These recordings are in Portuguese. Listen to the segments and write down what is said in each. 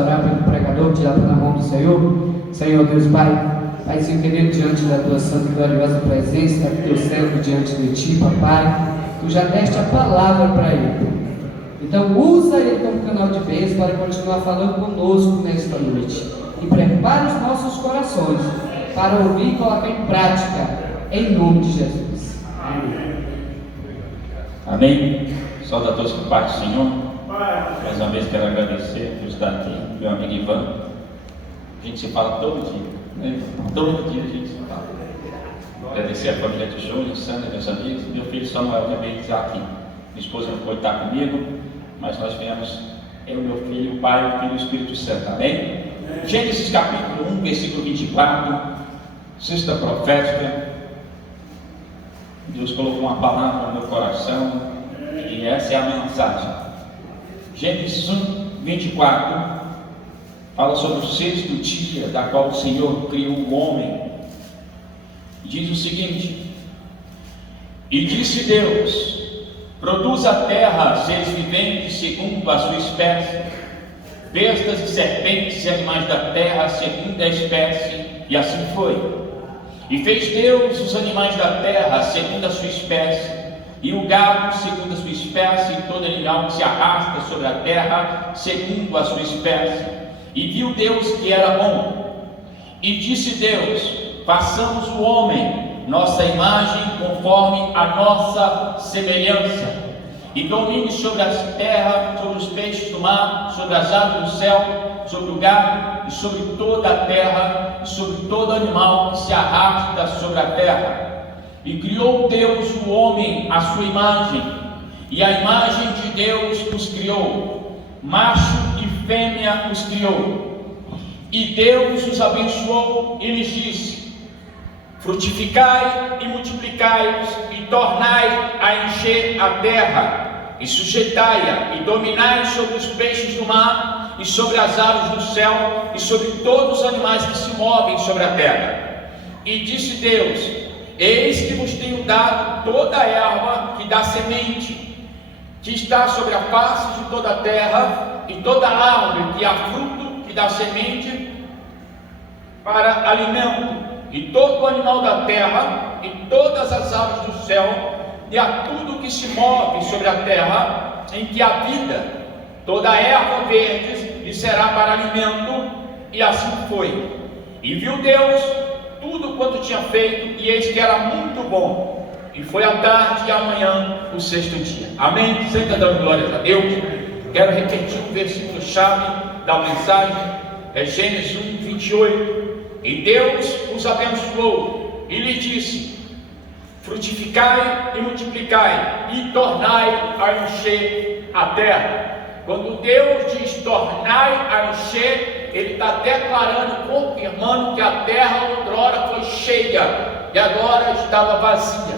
orar pelo pregador que já está na mão do Senhor. Senhor Deus Pai, Paizinho querido, diante da tua santa e gloriosa presença, do teu servo diante de ti, papai, tu já deste a palavra para ele. Então usa ele como canal de bênção para continuar falando conosco nesta noite. E prepara os nossos corações para ouvir e colocar em prática, em nome de Jesus. Amém. Amém. Saúde a todos com paz do Senhor. Mais uma vez quero agradecer por estar aqui, meu amigo Ivan. A gente se fala todo dia, né? Todo dia a gente se fala. Agradecer a família de Júnior, Sandra, meus amigos. Meu filho Samuel também está aqui. Minha esposa não pôde estar comigo, mas nós viemos, eu, meu filho, o Pai, o Filho e o Espírito Santo. Amém? Gênesis capítulo 1, versículo 24, sexta profética. Deus colocou uma palavra no meu coração e essa é a mensagem. Gênesis 1, 24 fala sobre o sexto dia da qual o Senhor criou o homem. Diz o seguinte: e disse Deus: produz a terra seres viventes segundo a sua espécie, bestas e serpentes e animais da terra segundo a espécie, e assim foi. E fez Deus os animais da terra segundo a sua espécie, e o gado segundo a sua espécie, e todo animal que se arrasta sobre a terra segundo a sua espécie. E viu Deus que era bom. E disse Deus: façamos o homem, nossa imagem, conforme a nossa semelhança, e domine sobre a terra, sobre os peixes do mar, sobre as aves do céu, sobre o gado, e sobre toda a terra, e sobre todo animal que se arrasta sobre a terra. E criou Deus o homem à sua imagem, e a imagem de Deus os criou, macho e fêmea os criou. E Deus os abençoou e lhes disse: frutificai e multiplicai-vos, e tornai a encher a terra, e sujeitai-a, e dominai sobre os peixes do mar, e sobre as aves do céu, e sobre todos os animais que se movem sobre a terra. E disse Deus: eis que vos tenho dado toda a erva que dá semente, que está sobre a face de toda a terra, e toda árvore que há fruto que dá semente para alimento, e todo o animal da terra, e todas as aves do céu, e a tudo que se move sobre a terra, em que há vida. Toda a erva verde lhe será para alimento, e assim foi. E viu Deus tudo quanto tinha feito, e eis que era muito bom. E foi a tarde e a manhã o sexto dia. Amém? Senta dando glórias a Deus. Quero repetir o versículo-chave da mensagem. É Gênesis 1, 28. E Deus os abençoou e lhe disse: frutificai e multiplicai, e tornai a encher a terra. Quando Deus diz tornai a encher, Ele está declarando, confirmando que a terra outrora foi cheia e agora estava vazia.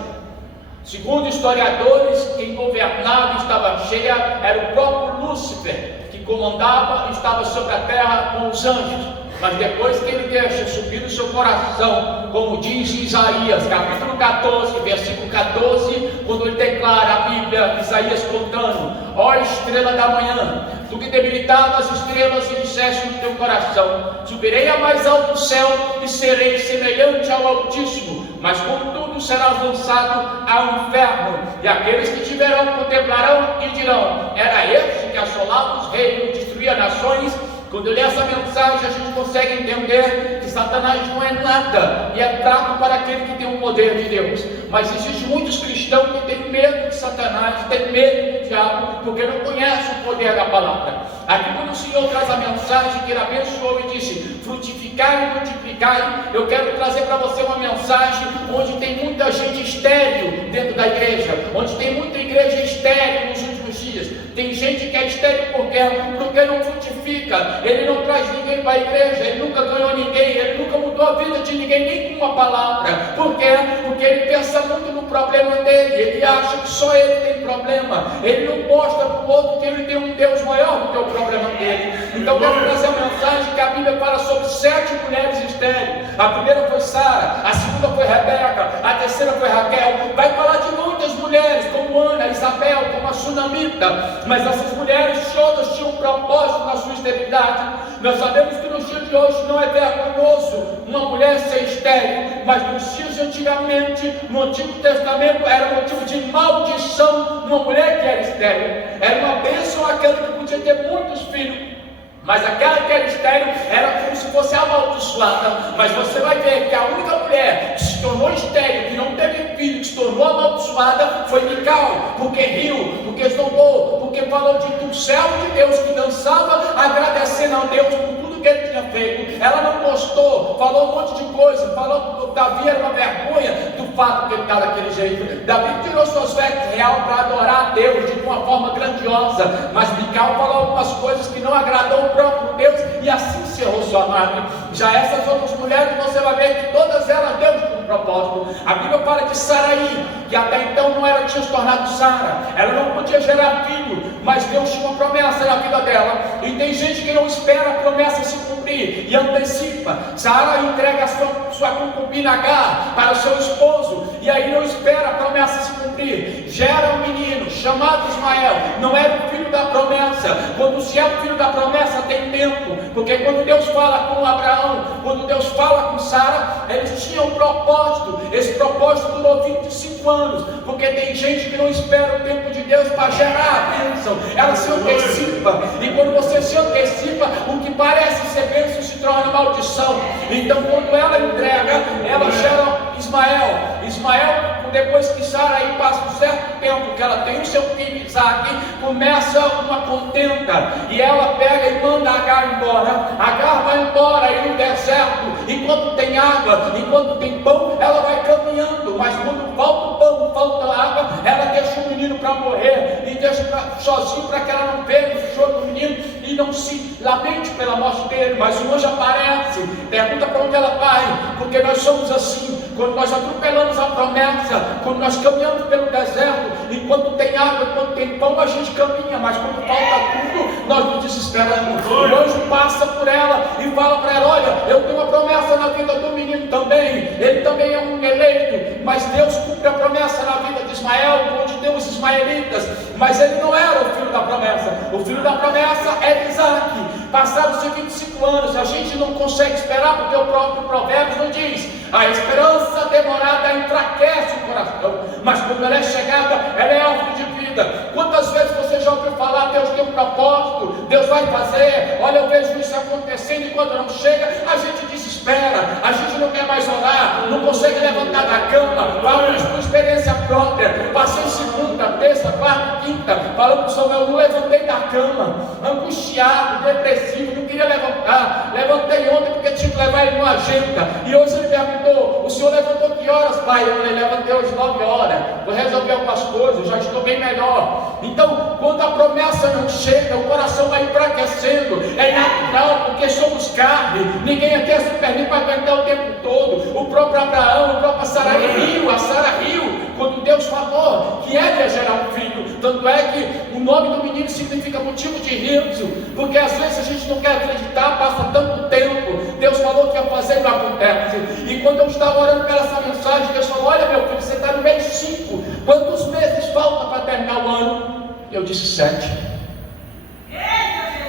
Segundo historiadores, quem governava e estava cheia era o próprio Lúcifer, que comandava e estava sobre a terra com os anjos. Mas depois que ele deixa subir o seu coração, como diz Isaías, capítulo 14, versículo 14, quando ele declara a Bíblia, Isaías contando: ó estrela da manhã, tu que debilitava as estrelas e disseste no teu coração: subirei a mais alto céu e serei semelhante ao Altíssimo, mas contudo serás lançado ao inferno, e aqueles que te verão contemplarão e dirão: era este que assolava os reinos e destruía nações. Quando eu leio essa mensagem, a gente consegue entender que Satanás não é nada e é fraco para aquele que tem o poder de Deus. Mas existem muitos cristãos que têm medo de Satanás, têm medo do diabo, porque não conhecem o poder da palavra. Aqui quando o Senhor traz a mensagem que ele abençoou e disse: frutificai e multiplicai, eu quero trazer para você uma mensagem onde tem muita gente estéril dentro da igreja, onde tem muita igreja estéril nos últimos dias. Tem gente que é estéril porque não frutifica, ele não traz ninguém para a igreja, ele nunca ganhou ninguém, ele nunca mudou a vida de ninguém, nem com uma palavra. Por quê? Porque ele pensa muito no problema dele, ele acha que só ele tem problema, ele não mostra para o outro que ele tem um Deus maior do que o problema dele. Então quero trazer a mensagem que a Bíblia fala sobre 7 mulheres estéreis. A primeira foi Sara, a segunda foi Rebeca, a terceira foi Raquel. Vai falar de muitas mulheres, como Ana, Isabel, como a Sunamita, mas essas mulheres todas tinham um propósito na sua esterilidade. Nós sabemos que nos dias de hoje não é vergonhoso uma mulher ser estéril, mas nos dias de antigamente, no Antigo Testamento, era motivo de maldição uma mulher que era estéril. Era uma bênção aquela que podia ter muitos filhos, mas aquela que era estéril era como se fosse amaldiçoada. Mas você vai ver que a única mulher que se tornou estéril, que não teve filho, que se tornou amaldiçoada, foi Mical, porque riu, porque zombou, porque falou do servo de Deus que dançava agradecendo a Deus por tudo que ele tinha feito. Ela não gostou, falou um monte de coisa, falou que Davi era uma vergonha do fato que ele estava daquele jeito. Davi tirou suas vestes real para adorar a Deus de uma forma grandiosa, mas Mical falou algumas coisas que não agradou o próprio Deus, e assim encerrou sua marca. Já essas outras mulheres, você vai ver que todas elas Deus com um propósito. A Bíblia fala de Saraí, que até então não era, tinha se tornado Sara, ela não podia gerar filho, mas Deus tinha uma promessa na vida dela. E tem gente que não espera a promessa se cumprir e antecipa. Sara entrega a sua concubina Agar para o seu esposo, e aí não espera a promessa se cumprir, gera um menino chamado Ismael. Não era o filho da promessa. Quando se é o filho da promessa, tem tempo, porque quando Deus fala com Abraão, quando Deus fala com Sara, eles tinham um propósito. Esse propósito durou 25 anos, porque tem gente que não espera o tempo de Deus para gerar a bênção, ela se antecipa, e quando você se antecipa, o que parece ser bênção se torna maldição. Então quando ela entrega, ela gera Ismael, depois que Sara aí passa um certo tempo que ela tem o seu filho Isaac, começa uma contenda, e ela pega e manda Agar embora. Agar vai embora aí no deserto, enquanto tem água, enquanto tem pão, ela vai caminhando, mas quando falta o pão, falta a água, ela deixa o menino para morrer, e deixa sozinho para que ela não veja o choro do menino e não se lamente pela morte dele. Mas o anjo aparece, pergunta para onde ela vai, porque nós somos assim. Quando nós atropelamos a promessa, quando nós caminhamos pelo deserto, enquanto tem água, enquanto tem pão, a gente caminha, mas quando falta tudo, nós nos desesperamos. O anjo passa por ela e fala para ela: olha, eu tenho uma promessa na vida do menino também, ele também é um eleito, mas Deus cumpre a promessa na vida de Ismael, onde tem os ismaelitas, mas ele não era o filho da promessa. O filho da promessa é Isaac. Passados-se 25 anos, a gente não consegue esperar, porque o próprio Provérbios não diz: a esperança demorada enfraquece o coração, mas quando ela é chegada, ela é árvore de vida. Quantas vezes você já ouviu falar: Deus tem um propósito, Deus vai fazer, olha, eu vejo isso acontecendo, e quando não chega, a gente desespera, a gente não quer mais orar, não consegue levantar da cama. Falamos por experiência própria, passei segunda, terça, quarta, quinta, falando que eu não levantei da cama, angustiado, depressivo, não queria levantar. Levantei ontem porque tinha que levar ele numa agenda, e hoje ele perguntou: o senhor levantou que horas, pai? Eu falei: levantei hoje 9 horas, vou resolver algumas coisas, já estou bem melhor. Então, quando a promessa não chega, o coração vai enfraquecendo. É natural, porque somos carne, ninguém aqui é superman para aguentar o tempo todo. O próprio Abraão, o próprio Sara riu, a Sara riu quando Deus falou que ia gerar um filho. Tanto é que o nome do menino significa motivo de riso, porque às vezes a gente não quer acreditar, passa tanto tempo, Deus falou que ia fazer e não acontece. E quando eu estava orando pela essa mensagem, Deus falou: olha, meu filho, você está no mês 5, quantos meses falta para terminar o ano? Eu disse: 7.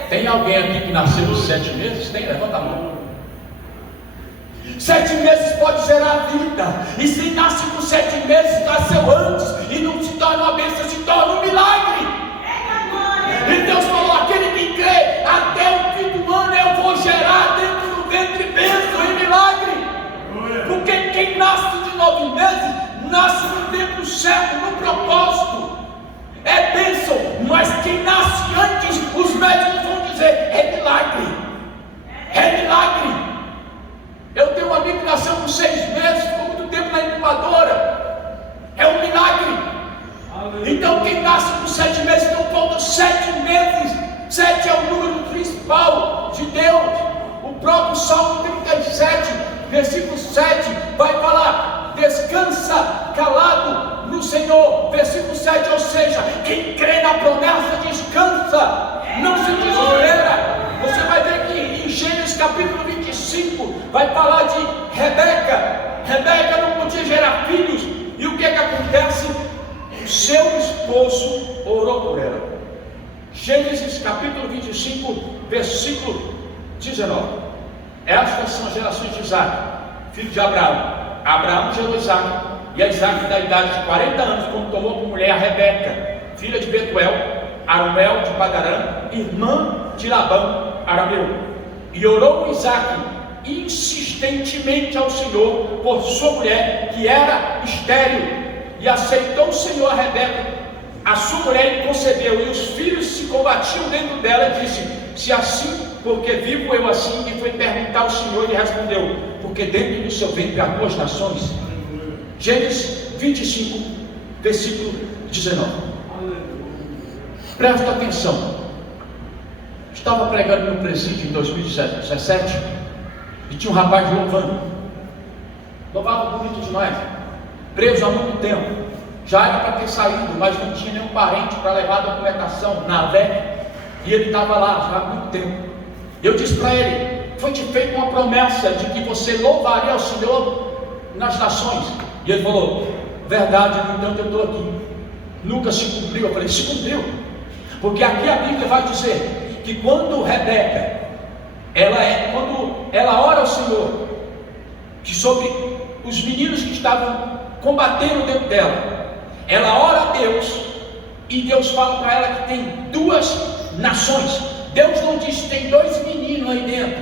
Tem alguém aqui que nasceu nos 7 meses? Tem? Levanta a mão. 7 meses pode gerar vida, e se nasce com 7 meses, nasceu antes e não se torna uma bênção, se torna um milagre. E Deus falou: aquele que crê, até o fim do ano eu vou gerar dentro do ventre bênção e milagre. Porque quem nasce de 9 meses, nasce no tempo certo, no propósito, é bênção. Mas quem nasce antes, os médicos vão dizer: é milagre, é milagre. Eu tenho um amigo que nasceu com 6 meses, ficou muito tempo na incubadora, é um milagre. Então quem nasce com 7 meses, não faltam 7 meses. 7 é o número principal de Deus. O próprio Salmo 37, versículo 7, vai falar: descansa calado no Senhor. Versículo 7, ou seja, quem crê na promessa descansa, não se desespera. Você vai ver que em Gênesis capítulo 25 vai falar de Rebeca. Rebeca não podia gerar filhos, e o que acontece? O seu esposo orou por ela. Gênesis capítulo 25, versículo 19. Estas são as gerações de Isaac, filho de Abraão. Abraão gerou Isaac, e a Isaac, da idade de 40 anos, quando tomou por mulher a Rebeca, filha de Betuel, Aruel de Padarã, irmã de Labão, arameu. E orou Isaac insistentemente ao Senhor por sua mulher, que era estéril, e aceitou o Senhor a Rebeca, a sua mulher, e concebeu, e os filhos se combatiam dentro dela, e disse: se assim, porque vivo eu assim? E foi perguntar ao Senhor, e respondeu: porque dentro do seu ventre há duas nações. Gênesis 25, versículo 19. Presta atenção. Estava pregando no presídio em 2017 e tinha um rapaz louvava bonito demais, preso há muito tempo, já era para ter saído, mas não tinha nenhum parente para levar a documentação na VEC, e ele estava lá já há muito tempo. Eu disse para ele: foi te feita uma promessa de que você louvaria ao Senhor nas nações. E ele falou: verdade, no entanto eu estou aqui. Nunca se cumpriu. Eu falei: se cumpriu, porque aqui a Bíblia vai dizer que quando Rebeca, quando ela ora ao Senhor, que sobre os meninos que estavam combatendo dentro dela, ela ora a Deus, e Deus fala para ela que tem duas nações. Deus não disse tem dois meninos aí dentro,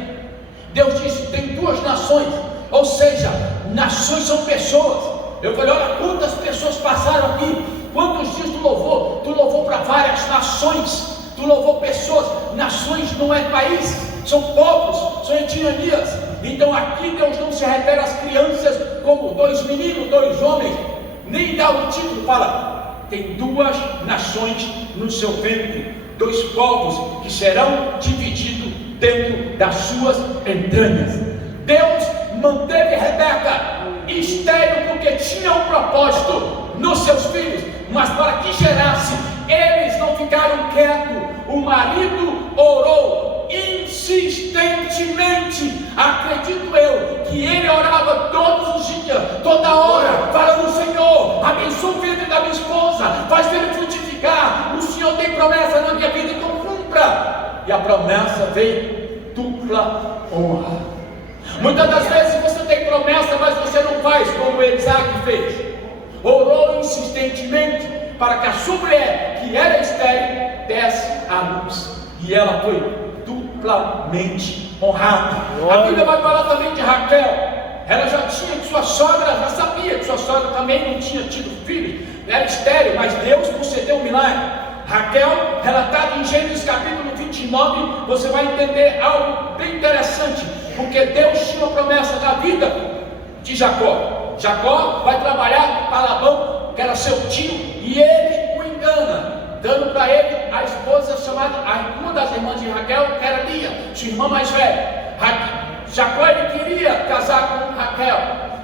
Deus disse tem duas nações, ou seja, nações são pessoas. Eu falei: olha quantas pessoas passaram aqui, quantos dias tu louvou para várias nações, tu louvou pessoas. Nações não é país, são povos, são etnias. Então aqui Deus não se refere às crianças como dois meninos, dois homens, nem dá o título, fala: tem duas nações no seu ventre, dois povos que serão divididos dentro das suas entranhas. Deus manteve Rebeca estéril porque tinha um propósito nos seus filhos, mas para que gerasse. Eles não ficaram quietos. O marido orou insistentemente. Acredito eu que ele orava todos os dias, toda hora, falando: Senhor, abençoa o ventre da minha esposa, faz ele frutificar. O Senhor tem promessa na minha vida, então cumpra. E a promessa veio dupla honra. Muitas das vezes você tem promessa, mas você não faz como Isaac fez. Orou insistentemente para que a sua mulher, que era estéril, desse à luz, e ela foi duplamente honrada. A Bíblia vai falar também de Raquel. Ela já tinha, que sua sogra, já sabia que sua sogra também não tinha tido filhos, era estéril, mas Deus concedeu um milagre. Raquel, relatada em Gênesis capítulo 29, você vai entender algo bem interessante, porque Deus tinha uma promessa da vida de Jacó. Jacó vai trabalhar para Labão, que era seu tio, e ele o engana, dando para ele a esposa chamada, uma das irmãs de Raquel, que era Lia, sua irmã mais velha. Jacó, ele queria casar com Raquel,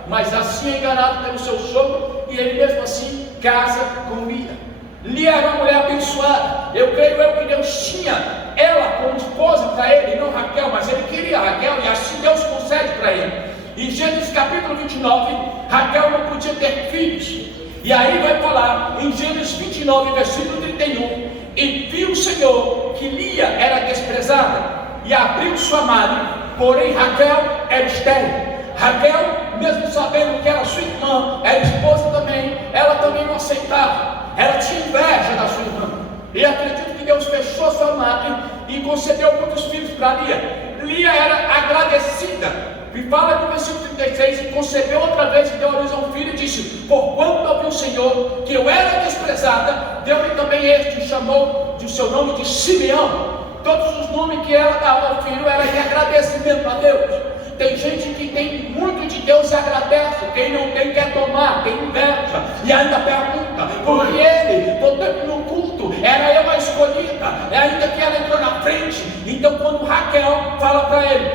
mas assim é enganado pelo seu sogro, e ele mesmo assim casa com Lia. Lia era uma mulher abençoada. Eu creio que Deus tinha ela como esposa para ele, e não Raquel, mas ele queria Raquel, e assim Deus concede para ele. Em Gênesis capítulo 29, Raquel não podia ter filhos, e aí vai falar em Gênesis 29, versículo 31: e viu o Senhor que Lia era desprezada, e abriu sua madre, porém Raquel era estéril. Raquel, mesmo sabendo que era sua irmã, era esposa também, ela também não aceitava. Ela tinha inveja da sua irmã, e acredito que Deus fechou sua madre e concedeu muitos filhos para Lia. Lia era agradecida, e fala no versículo 36, e concebeu outra vez e deu a luz a um filho, e disse: porquanto ouviu o Senhor que eu era desprezada, deu-lhe também este, e chamou de seu nome de Simeão. Todos os nomes que ela dava ao filho era em agradecimento a Deus. Tem gente que tem muito de Deus e agradece, quem não tem quer tomar, tem inveja, e ainda pergunta: por ele, voltando no culto, era eu a escolhida, ainda que ela entrou na frente. Então quando Raquel fala para ele,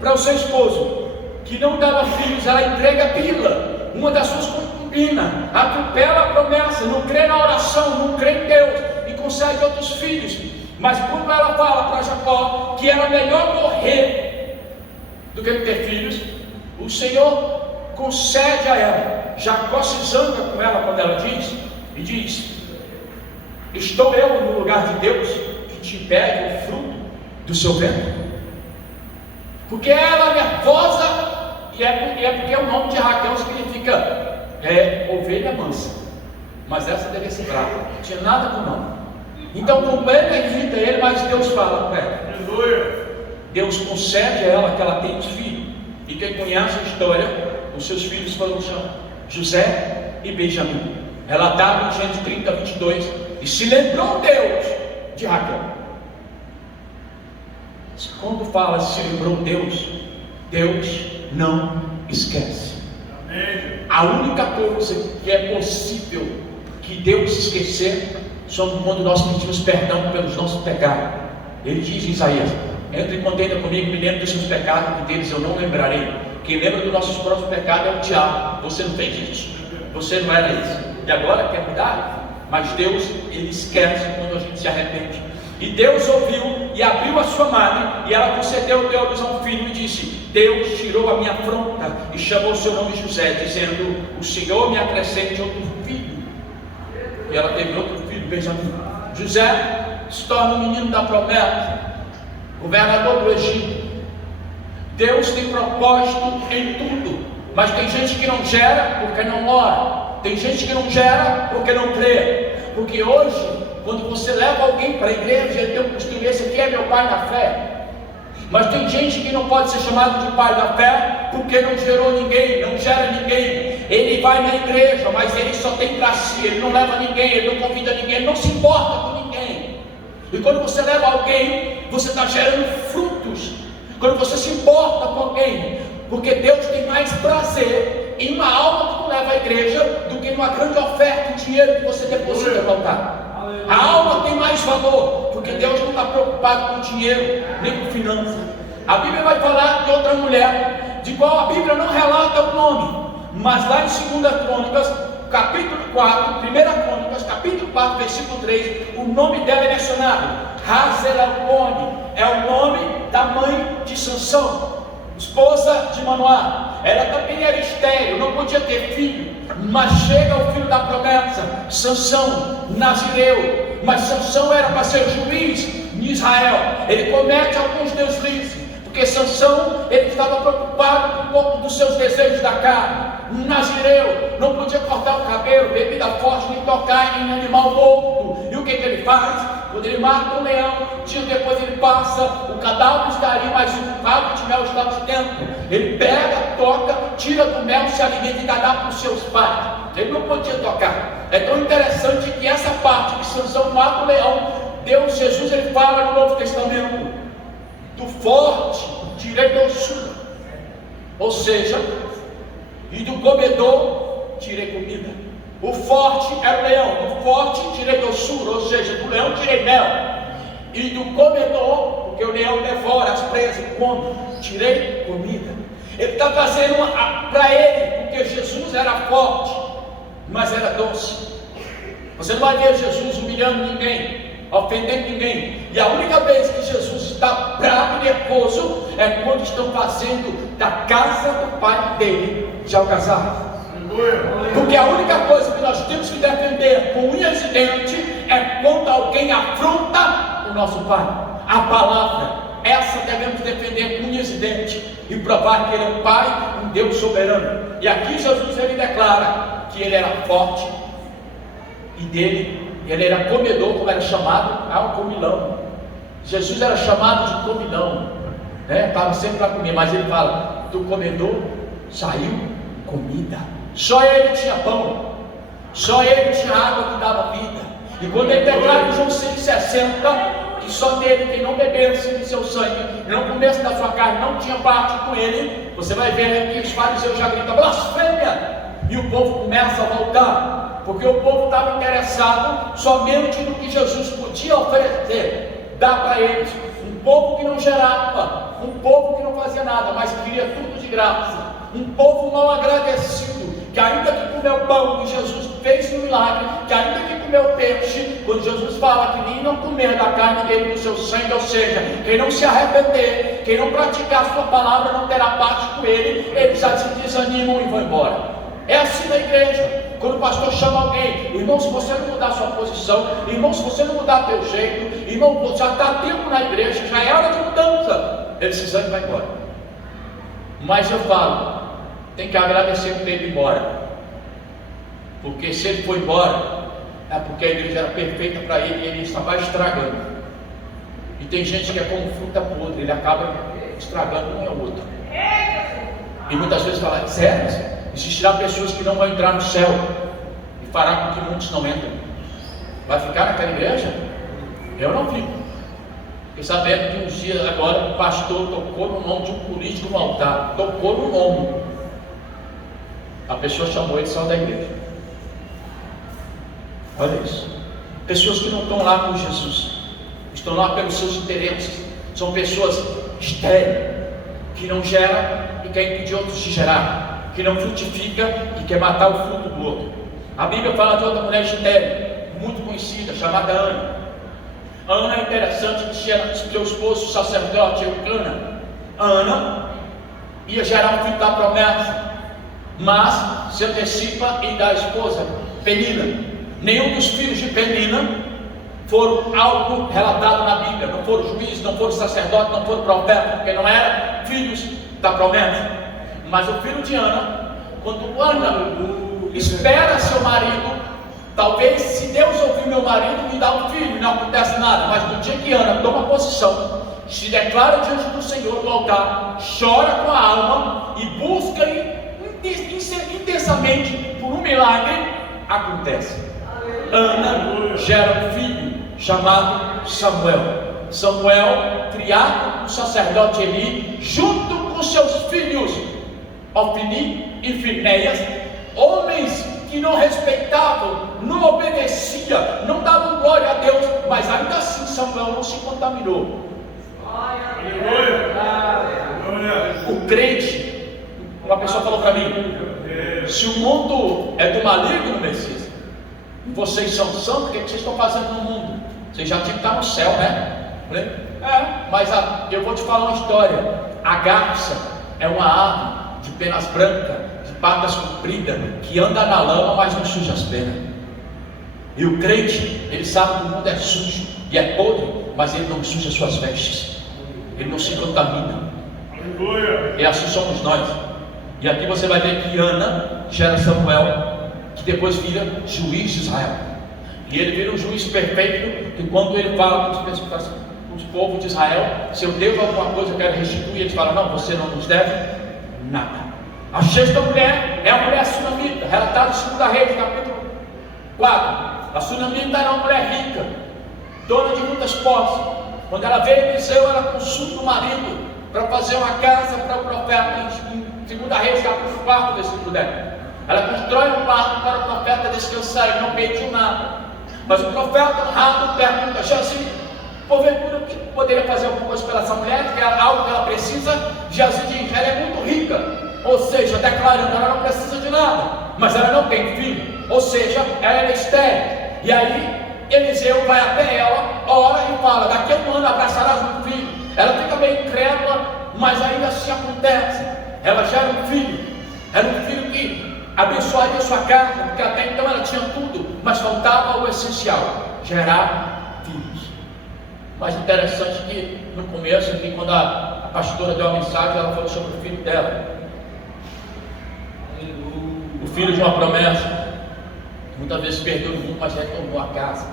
para o seu esposo, que não dava filhos, ela entrega Bila, uma das suas concubinas, atropela a promessa, não crê na oração, não crê em Deus, e concede outros filhos. Mas quando ela fala para Jacó que era melhor morrer do que ter filhos, o Senhor concede a ela. Jacó se zanga com ela quando ela diz, e diz: estou eu no lugar de Deus? te impede o fruto do seu ventre? Porque ela é nervosa, e é porque o nome de Raquel significa ovelha mansa, mas essa deve ser brava, não tinha nada com o nome. Então, como ele irrita ele, mas Deus fala com ela. Deus concede a ela que ela tenha filho. E quem conhece a história, os seus filhos foram chamados José e Benjamim. Relatado em Gênesis 30, 22. E se lembrou Deus de Raquel. Quando fala se lembrou Deus, Deus não esquece. A única coisa que é possível que Deus esquecer somos quando nós pedimos perdão pelos nossos pecados. Ele diz em Isaías: entre em contenda comigo, me lembre dos seus pecados, que deles eu não lembrarei. Quem lembra dos nossos próprios pecados é o diabo. Você não fez isso, você não era isso, e agora quer mudar? Mas Deus, Ele esquece quando a gente se arrepende. E Deus ouviu e abriu a sua madre, e ela concedeu Deus a um filho e disse: Deus tirou a minha afronta e chamou o seu nome José, dizendo: o Senhor me acrescente outro filho. E ela teve outro filho, Benjamim. José se torna o menino da promessa, governador do Egito. Deus tem propósito em tudo, mas tem gente que não gera porque não ora, tem gente que não gera porque não crê. Porque hoje, quando você leva alguém para a igreja, ele tem um costume: esse aqui é meu pai na fé. Mas tem gente que não pode ser chamado de pai da fé porque não gerou ninguém, não gera ninguém. Ele vai na igreja, mas ele só tem para si, ele não leva ninguém, ele não convida ninguém, ele não se importa com ninguém. E quando você leva alguém, você está gerando frutos. Quando você se importa com alguém, porque Deus tem mais prazer em uma alma que tu leva à igreja do que numa grande oferta de dinheiro que você deposita no altar. A alma tem mais valor, porque Deus não está preocupado com dinheiro, nem com finanças. A Bíblia vai falar de outra mulher, de qual a Bíblia não relata o nome, mas lá em 2 Crônicas, capítulo 4, 1 Crônicas, capítulo 4, versículo 3, o nome dela é mencionado. Hazelelpone é o nome da mãe de Sansão, esposa de Manoá. Ela também era estéril, não podia ter filho, mas chega o filho da promessa, Sansão, nazireu. Mas Sansão era para ser juiz em Israel. Ele comete alguns deslizes, porque Sansão, ele estava preocupado com um pouco dos seus desejos da carne. Um nazireu não podia cortar o cabelo, bebida forte, nem tocar em animal morto. E o que ele faz? Quando ele mata um leão, dias depois ele passa, o cadáver está ali, mas o cabo de mel está dentro. Ele pega, toca, tira do mel, se alimenta e dá para os seus pais. Ele não podia tocar. É tão interessante que essa parte que Sansão mata o leão, Deus, Jesus, ele fala no Novo Testamento: do forte tirei doçura, ou seja, e do comedor tirei comida. O forte era o leão, do forte tirei doçura, ou seja, do leão tirei mel, e do comedor, porque o leão devora as presas e come, tirei comida. Ele está trazendo para ele, porque Jesus era forte, mas era doce. Você não vai ver Jesus humilhando ninguém, ofendendo ninguém. E a única vez que Jesus está bravo e nervoso é quando estão fazendo da casa do pai dele de algazarra. Porque a única coisa que nós temos que defender com unhas e dentes é quando alguém afronta o nosso pai. A palavra, essa devemos defender com unhas e dentes e provar que ele é um pai, um Deus soberano. E aqui Jesus, ele declara que ele era forte e dele, ele era comedor, como era chamado, ao comilão. Jesus era chamado de comilão, né? Estava sempre para comer, mas ele fala: do comedor saiu comida. Só ele tinha pão, só ele tinha água que dava vida. E quando ele declara em João 6,60 que só dele, quem não bebesse de seu sangue, não comesse da sua carne, não tinha parte com ele, você vai ver que os fariseus já gritam: blasfêmia! E o povo começa a voltar, porque o povo estava interessado somente no que Jesus podia oferecer, dar para eles. Um povo que não gerava, um povo que não fazia nada, mas queria tudo de graça. Um povo mal agradecido, que ainda que comeu pão que Jesus fez no milagre, que ainda que comeu peixe, quando Jesus fala que nem não comer da carne dele, do seu sangue, ou seja, quem não se arrepender, quem não praticar a sua palavra, não terá parte com ele, eles já se desanimam e vão embora. É assim na igreja. quando o pastor chama alguém, irmão, se você não mudar a sua posição, irmão, se você não mudar teu jeito, irmão, já está tempo na igreja, já é hora de mudança, ele se zangue e vai embora. Mas eu falo, tem que agradecer por ele ir embora, porque se ele for embora, é porque a igreja era perfeita para ele e ele estava estragando. E tem gente que é como fruta podre, ele acaba estragando um ao outro. E muitas vezes fala, sério, existirá pessoas que não vão entrar no céu e fará com que muitos não entrem. Vai ficar naquela igreja? Eu não fico. Fiquei sabendo que uns dias agora o pastor tocou no nome de um político no altar. Tocou no nome. A pessoa chamou ele e saiu da igreja. Olha isso. Pessoas que não estão lá com Jesus, estão lá pelos seus interesses. São pessoas estéreis, que não geram e quer impedir outros de gerar, que não frutifica e quer matar o fruto do outro. A Bíblia fala de outra mulher estéril, muito conhecida, chamada Ana. A Ana é interessante que tinha seu esposo, o sacerdote Eucana. A Ana ia gerar um filho da promessa, mas se antecipa e dá a esposa Penina. Nenhum dos filhos de Penina foram algo relatado na Bíblia. Não foram juízes, não foram sacerdotes, não foram profetas, porque não eram filhos da promessa. Mas o filho de Ana, quando Ana espera seu marido, talvez se Deus ouvir meu marido, me dá um filho, não acontece nada. Mas no dia que Ana toma posição, se declara diante do Senhor no altar, chora com a alma e busca intensamente por um milagre, acontece. Ana gera um filho chamado Samuel. Samuel, criado do sacerdote Eli, junto com seus filhos Ofni e Finéias, homens que não respeitavam, não obedeciam, não davam glória a Deus, mas ainda assim Samuel não se contaminou. O crente, uma pessoa falou para mim, se o mundo é do maligno, Messias, e vocês são santos, o que vocês estão fazendo no mundo? Vocês já tinham que estar no céu, né? Mas eu vou te falar uma história. A garça é uma ave de penas brancas, de patas compridas, que anda na lama, mas não suja as penas. E o crente, ele sabe que o mundo é sujo e é podre, mas ele não suja suas vestes, ele não se contamina. E assim somos nós. E aqui você vai ver que Ana gera Samuel, que depois vira juiz de Israel. E ele vira um juiz perfeito, que quando ele fala com os povos de Israel, se eu devo alguma coisa, eu quero restituir, eles falam, não, você não nos deve nada. A sexta mulher é a mulher sunamita, relatada em 2 Reis, capítulo 4. A sunamita era uma mulher rica, dona de muitas posses. Quando ela veio a Eliseu, ela consulta o marido para fazer uma casa para o profeta, em 2 Reis, capítulo 4, versículo 10. Ela constrói um quarto para o profeta descansar, ele não pediu nada. Mas o profeta honrado pergunta, Geazi, porventura o que poderia fazer alguma coisa pela essa mulher, que é algo que ela precisa? Geazi diz, ela é muito rica, ou seja, declarando, ela não precisa de nada, mas ela não tem filho, ou seja, ela é estéril. E aí Eliseu vai até ela, ora e fala, daqui a um ano abraçarás um filho. Ela fica meio incrédula, mas ainda assim acontece. Ela gera um filho, era um filho que abençoaria sua casa, porque até então ela tinha tudo, mas faltava o essencial, gerar filhos. Mais interessante que no começo, que quando a pastora deu a mensagem, ela falou sobre o filho dela, o filho de uma promessa, muitas vezes perdeu o mundo, mas retornou a casa,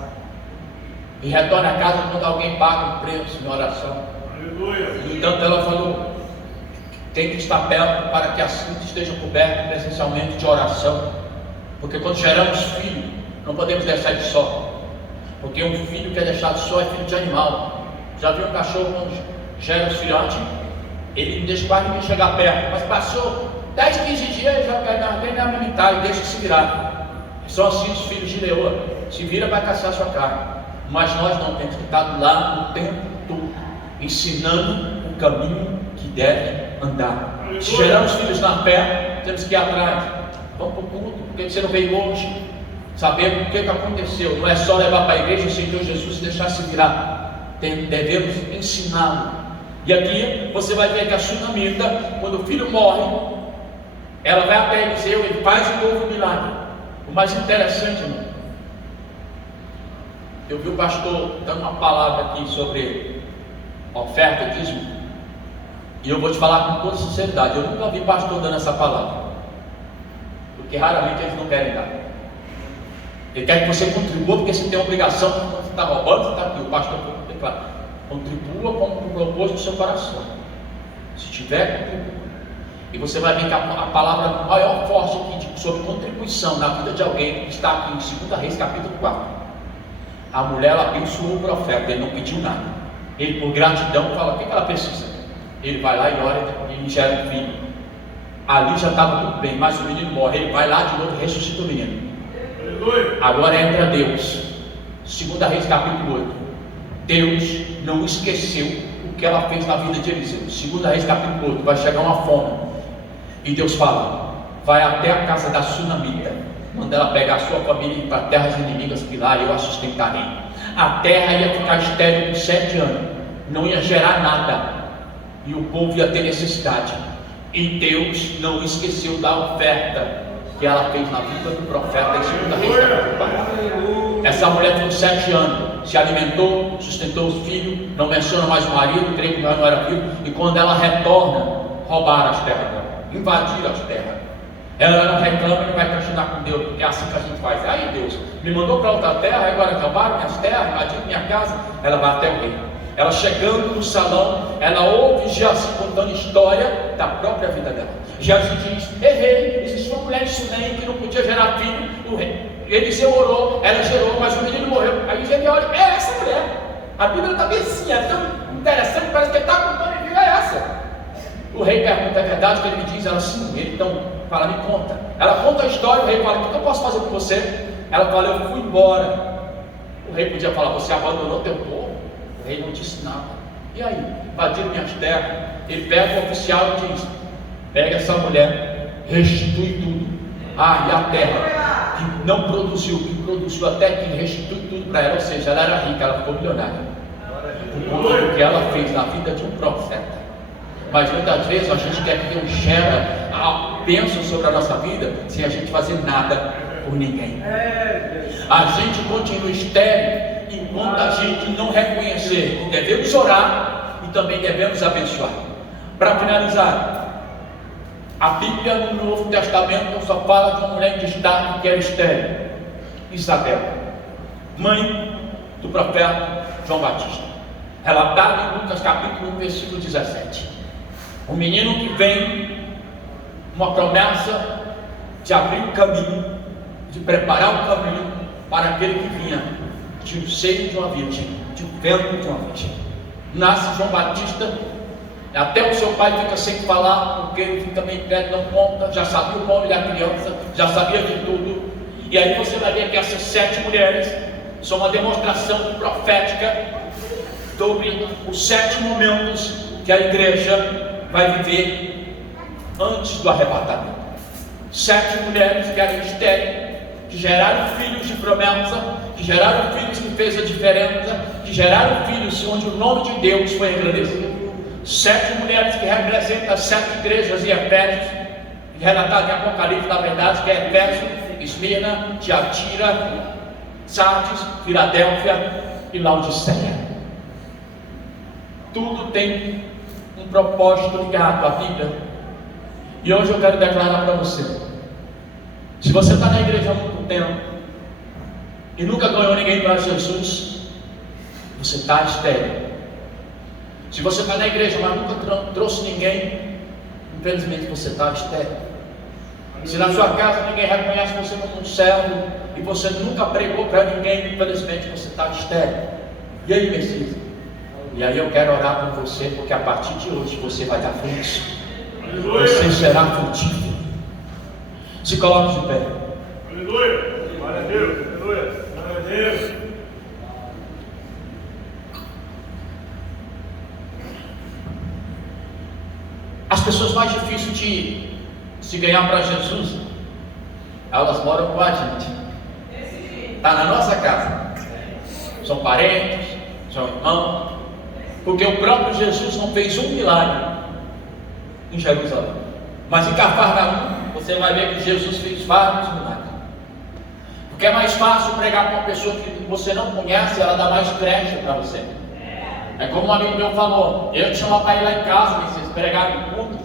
e retorna a casa quando alguém paga um preço em oração. No entanto, ela falou, tem que estar perto para que assim esteja coberto presencialmente de oração, porque quando geramos filho, não podemos deixar ele só, porque um filho que é deixado só é filho de animal. Já viu um cachorro quando gera os filhotes, ele não deixa quase ninguém chegar perto, mas passou 10, 15 dias, já quer nem amamentar e deixa se virar. São assim os filhos de leoa, se vira para caçar sua carne, mas nós não temos que estar do lado o tempo todo, ensinando o caminho que deve andar. Se geramos filhos na fé, temos que ir atrás. Vamos para o culto, porque você não veio hoje, sabendo o que aconteceu. Não é só levar para a igreja, Senhor Jesus, e deixar se virar. Devemos ensiná-lo. E aqui você vai ver que a sunamita, quando o filho morre, ela vai até Eliseu, ele faz um novo milagre. O mais interessante, irmão, eu vi o pastor dando uma palavra aqui sobre oferta e dízimo, e eu vou te falar com toda sinceridade, eu nunca vi pastor dando essa palavra, porque raramente eles não querem dar. Ele quer que você contribua, porque você tem a obrigação, quando você está roubando, você está aqui, o pastor declara, contribua como propôs no seu coração. Se tiver, contribua. E você vai ver que a palavra maior forte aqui sobre contribuição na vida de alguém está aqui em 2 Reis capítulo 4. A mulher, ela abençoou o profeta, ele não pediu nada. Ele, por gratidão, fala: o que ela precisa? Ele vai lá e ora e gera um filho. Ali já estava tudo bem, mas o menino morre. Ele vai lá de novo e ressuscita o menino. Agora entra Deus. 2 Reis capítulo 8. Deus não esqueceu o que ela fez na vida de Eliseu. 2 Reis capítulo 8. Vai chegar uma fome. E Deus fala: vai até a casa da sunamita, manda ela pegar a sua família e ir para terras inimigas, que lá eu a sustentarei. A terra ia ficar estéril por 7 anos, não ia gerar nada, e o povo ia ter necessidade. E Deus não esqueceu da oferta que ela fez na vida do profeta em 2 Reis capítulo 4. Essa mulher ficou 7 anos, se alimentou, sustentou os filhos, não menciona mais o marido, creio que já não era vivo, e quando ela retorna, roubaram as terras dela, invadiram as terras. Ela não reclama e não vai questionar com Deus, porque é assim que a gente faz. Aí Deus me mandou para outra terra, agora roubaram minhas terras, invadiram minha casa. Ela vai até o rei. Ela chegando no salão, ela ouve Geazi contando história da própria vida dela. Geazi diz: errei, existe uma mulher em Sunem que não podia gerar filho. O rei Eliseu orou, ela gerou, mas o menino morreu. Aí ele olha: é essa mulher. A Bíblia está bem assim, é tão interessante, parece que ele está contando e viu, é essa. O rei pergunta: é verdade que ele me diz? Ela: sim. Ele então fala: me conta. Ela conta a história. O rei fala: o que eu posso fazer por você? Ela fala: eu fui embora. O rei podia falar: você abandonou teu povo? O rei não disse nada. E aí? Invadiram minhas terras. Ele pega o oficial e diz: pega essa mulher, restitui tudo. E a terra que não produziu, que produziu até que restitui tudo para ela. Ou seja, ela era rica, ela ficou milionária por conta do que ela fez na vida de um profeta. Mas muitas vezes a gente quer que Deus gera a bênção sobre a nossa vida sem a gente fazer nada por ninguém. A gente continua estéril enquanto a gente não reconhecer que devemos orar e também devemos abençoar. Para finalizar, a Bíblia no Novo Testamento só fala de uma mulher em destaque que era estéril, Isabel, mãe do profeta João Batista, relatado em Lucas capítulo 1, versículo 17. Um menino que vem, uma promessa de abrir o caminho, de preparar o caminho para aquele que vinha de um seio de uma virgem, de um ventre de uma virgem. Nasce João Batista, até o seu pai fica sem falar, porque ele fica meio perto, não conta, já sabia o nome da criança, já sabia de tudo. E aí você vai ver que essas 7 mulheres são uma demonstração profética sobre os 7 momentos que a igreja vai viver antes do arrebatamento. 7 mulheres que eram estéreis, que geraram filhos de promessa, que geraram filhos que fez a diferença, que geraram filhos onde o nome de Deus foi engrandecido. 7 mulheres que representam as 7 igrejas em Efésios, relatado em Apocalipse, na verdade, que é Efésios, Esmirna, Tiatira, Sardes, Filadélfia e Laodiceia. Tudo tem um propósito ligado à Bíblia. E hoje eu quero declarar para você: se você está na igreja há muito tempo e nunca ganhou ninguém para Jesus, você está estéril. Se você está na igreja, mas nunca trouxe ninguém, infelizmente você está estéril. Se na sua casa ninguém reconhece você como um servo e você nunca pregou para ninguém, infelizmente você está estéril. E aí, Messias? E aí eu quero orar por você, porque a partir de hoje você vai dar frutos. Você será frutífero. Se coloque de pé. Aleluia. Glória a Deus. Aleluia. Glória a Deus. As pessoas mais difíceis de se ganhar para Jesus, elas moram com a gente. Está na nossa casa. São parentes, são irmãos. Porque o próprio Jesus não fez um milagre em Jerusalém, mas em Cafarnaum você vai ver que Jesus fez vários milagres. Porque é mais fácil pregar para uma pessoa que você não conhece, ela dá mais crédito para você. É como um amigo meu falou, eu te chamo para ir lá em casa, vocês pregaram no culto,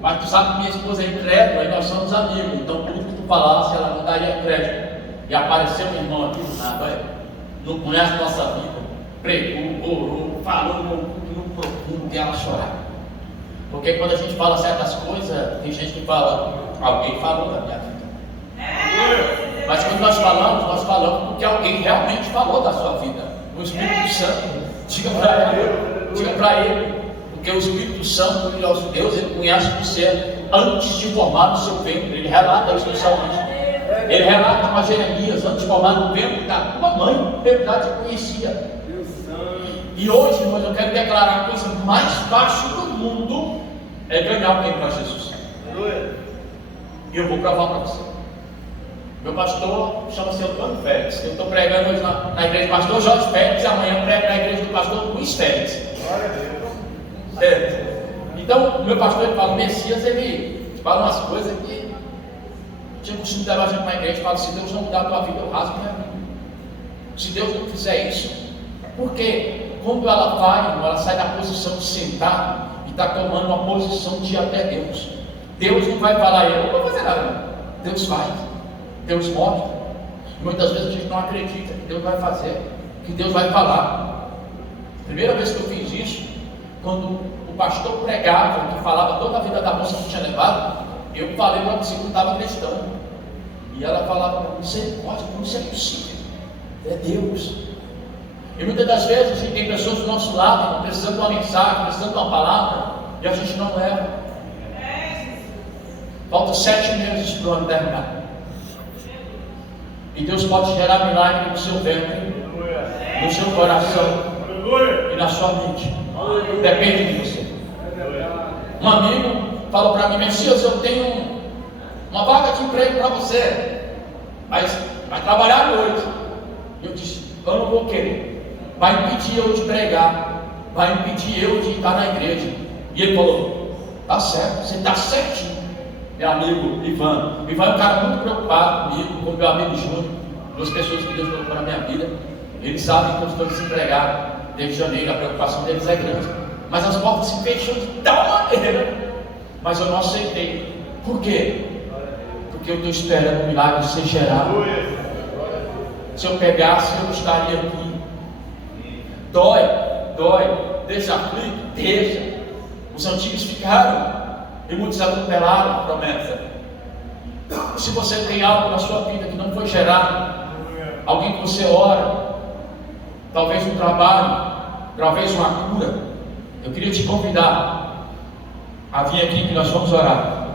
mas tu sabe que minha esposa é incrédula e nós somos amigos, então tudo que tu falasse ela não daria crédito. E apareceu meu irmão aqui do nada, não conhece nossa vida, pregou, orou, falou no profundo e ela chorar. Porque quando a gente fala certas coisas, tem gente que fala, alguém falou da minha vida. Mas quando nós falamos porque alguém realmente falou da sua vida. O Espírito Santo, diga para ele, porque o Espírito Santo, o nosso Deus, ele conhece você antes de formar no seu ventre. Ele relata isso no Salmista. Ele relata para Jeremias, antes de formar no ventre da tua mãe, verdade eu conhecia. E hoje, irmãos, eu quero declarar a coisa mais fácil do mundo é ganhar alguém para Jesus. E eu vou provar para você. Meu pastor chama-se Antônio Félix. Eu estou pregando hoje na igreja do pastor Jorge Félix e amanhã eu prego na igreja do pastor Luiz Félix. Então, o meu pastor, ele fala, o Messias, ele fala umas coisas que tinha costume de levar a gente para a igreja e fala, se Deus não mudar a tua vida, eu rasgo minha vida. Se Deus não fizer isso, porque quando ela vai, ela sai da posição de sentar e está tomando uma posição de ir até Deus. Deus não vai falar, eu não vou fazer nada. Deus faz, Deus mostra. Muitas vezes a gente não acredita que Deus vai fazer, que Deus vai falar. Primeira vez que eu fiz isso, quando o pastor pregava, que falava toda a vida da moça que tinha levado, eu falei para você que não estava acreditando. E ela falava, misericórdia, como isso é possível? É Deus. E muitas das vezes a gente tem pessoas do nosso lado precisando de uma mensagem, precisando de uma palavra, e a gente não leva. Faltam 7 meses para o ano terminar. E Deus pode gerar milagre no seu ventre, no seu coração e na sua mente. Depende de você. Um amigo falou para mim, Messias, eu tenho uma vaga de emprego para você, mas vai trabalhar à noite. Eu disse, eu não vou querer. Vai impedir eu de pregar, vai impedir eu de estar na igreja. E ele falou, tá certo, você está certinho. Meu amigo Ivan é um cara muito preocupado comigo, com meu amigo Júnior, duas pessoas que Deus colocou na minha vida. Eles sabem que eu estou desempregado desde janeiro, a preocupação deles é grande. Mas as portas se fecham de tal maneira, mas eu não aceitei. Por quê? Porque eu estou esperando o milagre ser gerado. Se eu pegasse, eu estaria aqui. Dói, deixa aflito, deixa. Os antigos ficaram e muitos atropelaram a promessa. Se você tem algo na sua vida que não foi gerado, alguém que você ora, talvez um trabalho, talvez uma cura, eu queria te convidar a vir aqui que nós vamos orar.